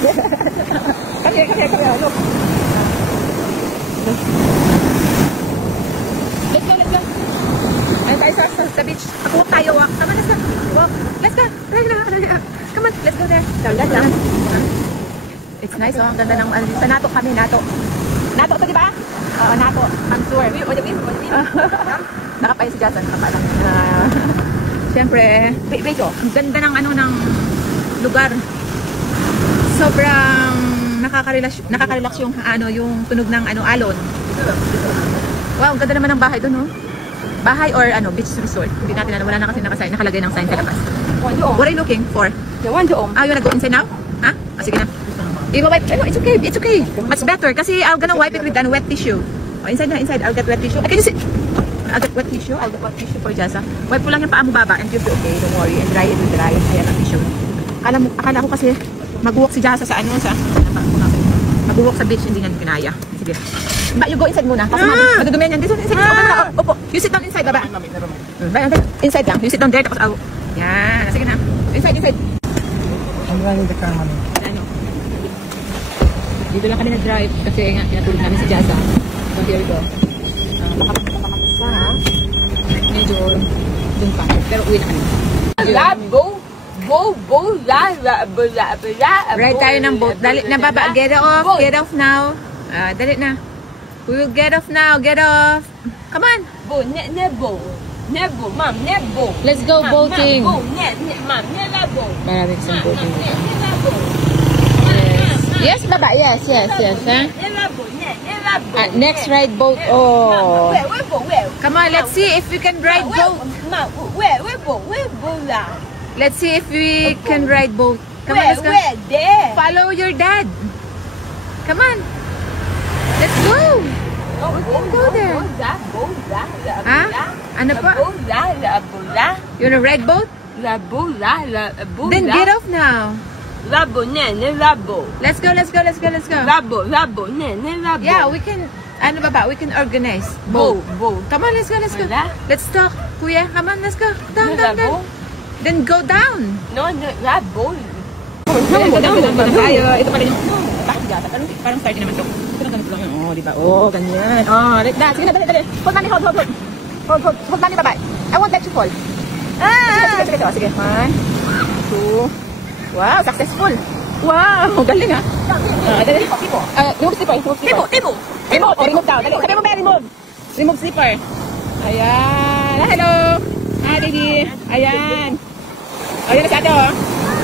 Come here, look. Let's go. Ayun tayo sa beach. Walk tayo, walk. Come on, let's go. Walk. Let's go. Come on, let's go there. Daw. It's nice, oh. Ang ganda ng, sa Nato kami, Nato. Nato to, di ba? Oo, Nato. I'm sure. What do you mean? Nakapayo si Jason. Nakapalang. Siyempre, wait, oh. Ang ganda ng, ng lugar. Sobrang nakaka-relax yung, yung tunog ng, alon. Wow, ang ganda naman ng bahay doon, oh. Bahay or, beach resort. Hindi natin alam. Wala na kasi nakalagay ng sign sa labas. What are you looking for? The one doom. You wanna go inside now? Ha? Sige na. I-wipe. It's okay. Much better. Kasi I'm gonna wipe it with wet tissue. Inside. I'll get wet tissue. Can you see? I'll get wet tissue. For Jasa. Wipe ko lang yung paa mo baba and you'll be okay. Don't worry. And dry it with dry. Ayan ang tissue. Akala ko kasi mag-walk si Jasa sa mag-walk sa beach. Hindi niya kinaya. Sige. You go inside muna. Kasi madudumihan yan. Inside. Opo. You sit down inside baba. Inside lang. You sit down there. Tapos yan. Sige na. Inside. I'm running the car, mommy. Dito lang kami nag-drive kasi nga tinatulog namin si Jasa. So here we go. Baka sa medyo dun pa. Pero uwi na kami. Ride tayo ng boat. Dali na baba. Get off now. Dali na. We will get off now. Get off. Come on. Nebo, ma'am, nebo. Let's go boating. Ma'am, nebo. Maraming isang boating. Yes, baba. Yes. Next ride boat. Oh. Where? Come on, let's see if we can ride boat. Where boat? Let's see if we can ride boat. Come on, let's go. Where? There. Follow your dad. Come on. Let's go. Go there. Ha? Ano pa? You wanna ride boat? Then get off now. Labo. Let's go. Labo. Yeah, we can. We can organize. Boat. Come on, let's go. Let's talk, Kuya. Come on, let's go. Down. Then go down. No, labo. Ito pala yung parang start naman to. Ganito lang yun. Diba? Ganyan. Like that. Sige na, dali. Hold money, bye-bye. I won't let you fall. Sige. 1, 2. Wow, successful. Wow, galing ha. Dali. Remove slipper. Tipo. Remove daw. Dali. Sabi mo ba remove? Remove slipper. Ayan. Hello. Hi, baby. Ayan. Ayan na si ate, oh.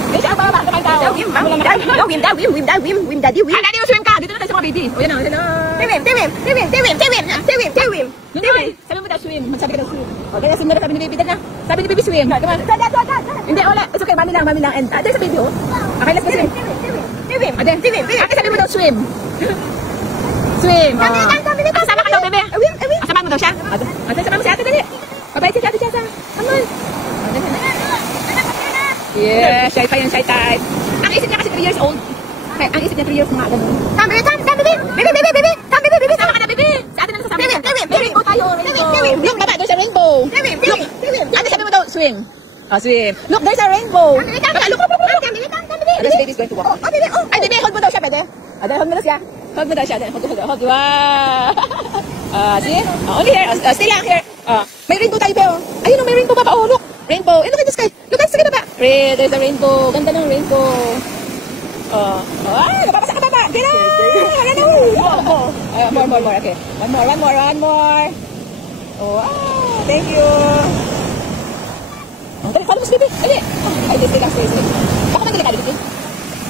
Dito siya, baba. Kapag tao. Wim, daddy, wim. Daddy, swim ka. Dito na tayo sa mga baby. O, yan o. Hello. Swim. Sabi mo daw swim. Magsabi ka daw swim. O, kaya swim na sabi ni baby. Dad na. Sabi ni baby swim. Come on. Hindi, wala. It's okay. Mami lang. And there's a baby, oh. Okay, let's go swim. Swim. Ate, sabi mo daw swim. Swim. Kasama ka daw, bebe. Kasama mo daw siya. Ate, sama mo si ate, dali. Babay si ate, Jasa. Come on. Yeah, shy type. Ang isip niya kasi 3 years old. Kaya ang isip niya 3 years na ganun. Come, baby. Baby. Sama ka na, baby. Sa atin na nasasama. Rainbow tayo, rainbow. Look, baba, there's a rainbow. Look, ate, sabi mo daw, swim. Swim. Look, there's a rainbow. Baba, look. This baby's going to walk. Ay, baby, hold mo daw siya, pwede? Hold mo daw siya. Hold. Wow. See? Only here. Stay lang here. May rainbow tayo, Beo. Ayun, may rainbow, baba. Look. Rainbow. Look at the sky. Look at the sky, baba. There's a rainbow. Ganda ng rainbow. Napapasa ka, baba. Get out. More. Okay. One more. Wow. Thank you. Dali, follow mo si baby. Dali. Ay, stay lang. Baka magdelikado, baby.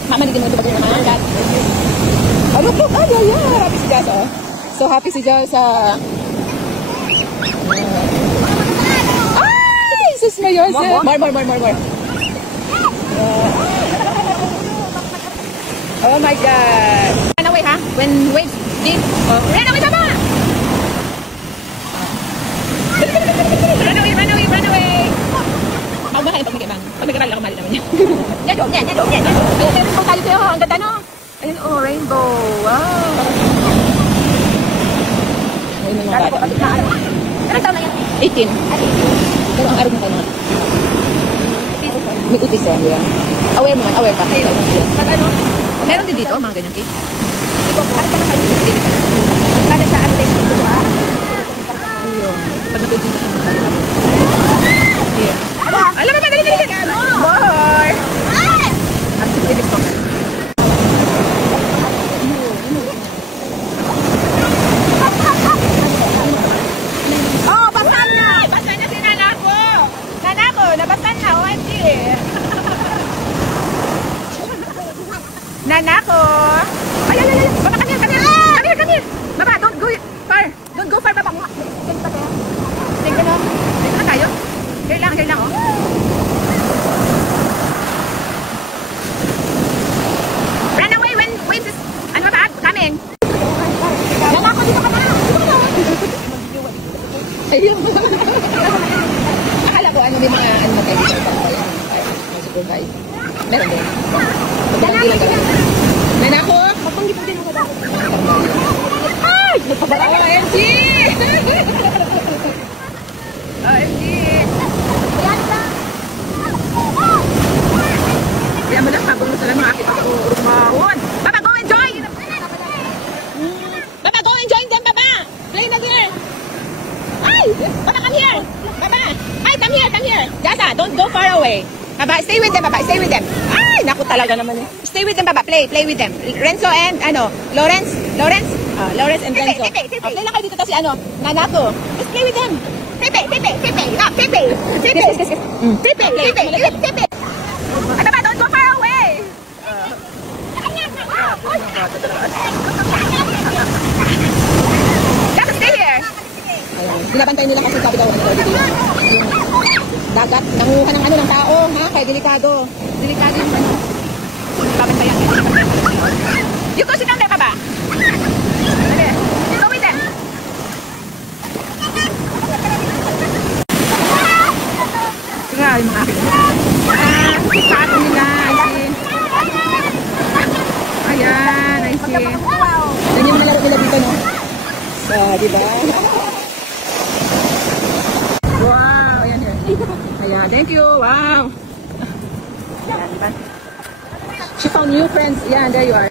Mamanigin mo ito ba naman? Look. Yeah. Happy si Jasa. So happy si Jasa. Jesus na yun. More. Oh my God. Run away, ha? When waves deep. Run away, baba! Run away. Magmahal pag nagkibang. Pag nagkibang lang, kamali naman yan. Yan. Rainbow tayo sa'yo. Ang ganda, no? Ayun, rainbow. Wow. Ayun mga bata. Anong taon na yan? 18. Pero ang araw mo tayo naman. May utis, yeah. Aware ka. Pag ano? Meron din dito, mga ganyan cake. Ito po, ano pa naman yung cake? Kada sa ano tayo dito ah. Ayun. Pag nag-dito siya magkala. Here. Alam mo ba, dali. More! At titigis ko. Oh, basan na! Basan na si Nanako! Nanako, nabasan na, OMG! Nanako! Ay! Baba, come here! Baba, don't go far! Don't go far, baba! Tingnan mo. Dito na tayo. Here lang, oh. Run away when this, ano ba? Coming! Nanako, dito ka pa! Ayun. Akala ko ano may mga ano kayo dito. Supervise. Meron din. Nanako! Papanggi pa din ako daw. Ay! Nagpabala ka! OMG! OMG! Kaya mo lang, habang mo lang makakita ko rumahon. Baba, go enjoy! Baba, go enjoy them, baba! Play na there! Ay! Baba, come here! Baba! Ay, come here! Jasa, don't go far away. Baba, stay with them, baba. Stay with them. Ay, naku talaga naman eh. Stay with them, baba. Play with them. Renzo and, Lawrence? Lawrence and Renzo. Play lang kayo dito si, Nanako. Just play with them. Pepe. No, Pepe. Ay, baba, don't go far away. Just stay here. Ayun. Binabantay nila kasi sabi daw, dagat, nanguha ng ng tao, ha? Kaya delikado. Delikado yung babantayan. You go sit down there, baba. Dali. You go with them. Nga, yung mga akin. Saan nila, I see. Ayan, I see. Yan yung nalaro nila dito, no? Diba? Wow, ayan yan. Ayan, thank you. Wow. Ayan, diba? She found new friends. Ayan, there you are.